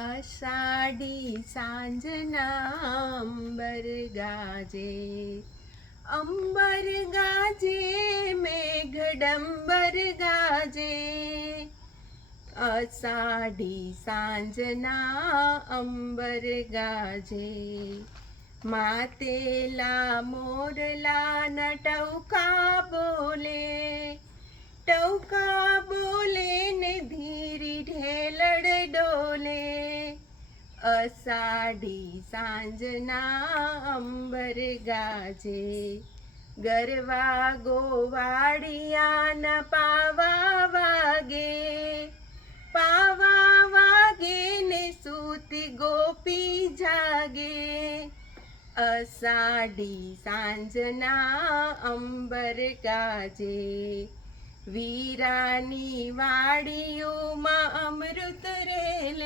અષાઢી સાંજના અંબર ગાજે, અંબર ગાજે, મેઘડંબર ગાજે. અષાઢી સાંજના અંબર ગાજે, માતેલા મોરલાના ટહુકા બોલે, ટહુકા બોલે ને ધીરી ઢેલડ ડોલે. અષાઢી સાંજના અંબર ગાજે, ગરવા ગોવાળિયાના પાવા વાગે, પાવા વાગે ને સૂતી ગોપી જાગે. અષાઢી સાંજના અંબર ગાજે, વીરાની વાડીઓમાં અમૃત રેલે.